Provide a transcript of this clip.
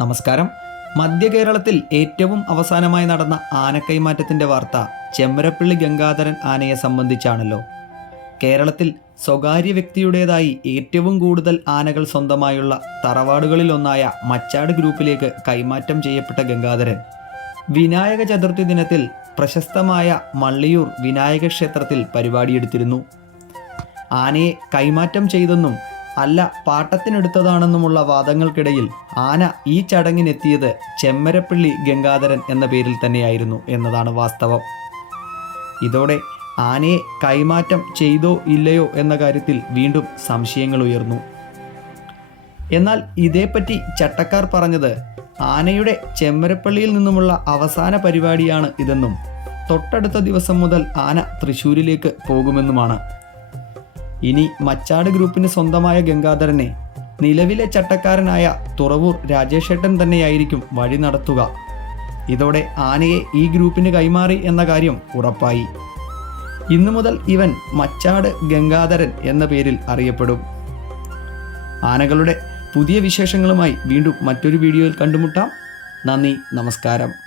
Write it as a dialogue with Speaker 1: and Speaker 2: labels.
Speaker 1: നമസ്കാരം. മധ്യ കേരളത്തിൽ ഏറ്റവും അവസാനമായി നടന്ന ആനക്കൈമാറ്റത്തിന്റെ വാർത്ത ചെമ്മരപ്പള്ളി ഗംഗാധരൻ ആനയെ സംബന്ധിച്ചാണല്ലോ. കേരളത്തിൽ സ്വകാര്യ വ്യക്തിയുടേതായി ഏറ്റവും കൂടുതൽ ആനകൾ സ്വന്തമായുള്ള തറവാടുകളിലൊന്നായ മച്ചാട് ഗ്രൂപ്പിലേക്ക് കൈമാറ്റം ചെയ്യപ്പെട്ട ഗംഗാധരൻ. വിനായക ചതുർത്ഥി ദിനത്തിൽ പ്രശസ്തമായ മള്ളിയൂർ വിനായക ക്ഷേത്രത്തിൽ പരിപാടിയെടുത്തിരുന്നു. ആനയെ കൈമാറ്റം ചെയ്തെന്നും അല്ല പാട്ടത്തിനെടുത്തതാണെന്നുമുള്ള വാദങ്ങൾക്കിടയിൽ ആന ഈ ചടങ്ങിനെത്തിയത് ചെമ്മരപ്പള്ളി ഗംഗാധരൻ എന്ന പേരിൽ തന്നെയായിരുന്നു എന്നതാണ് വാസ്തവം. ഇതോടെ ആനയെ കൈമാറ്റം ചെയ്തോ ഇല്ലയോ എന്ന കാര്യത്തിൽ വീണ്ടും സംശയങ്ങൾ ഉയർന്നു. എന്നാൽ ഇതേപ്പറ്റി ചട്ടക്കാർ പറഞ്ഞത് ആനയുടെ ചെമ്മരപ്പള്ളിയിൽ നിന്നുമുള്ള അവസാന പരിപാടിയാണ് ഇതെന്നും തൊട്ടടുത്ത ദിവസം മുതൽ ആന തൃശ്ശൂരിലേക്ക് പോകുമെന്നുമാണ്. ഇനി മച്ചാട് ഗ്രൂപ്പിന് സ്വന്തമായ ഗംഗാധരനെ നിലവിലെ ചട്ടക്കാരനായ തുറവൂർ രാജേഷേട്ടൻ തന്നെയായിരിക്കും വഴി നടത്തുക. ഇതോടെ ആനയെ ഈ ഗ്രൂപ്പിന് കൈമാറി എന്ന കാര്യം ഉറപ്പായി. ഇന്നു മുതൽ ഇവൻ മച്ചാട് ഗംഗാധരൻ എന്ന പേരിൽ അറിയപ്പെടും. ആനകളുടെ പുതിയ വിശേഷങ്ങളുമായി വീണ്ടും മറ്റൊരു വീഡിയോയിൽ കണ്ടുമുട്ടാം. നന്ദി നമസ്കാരം.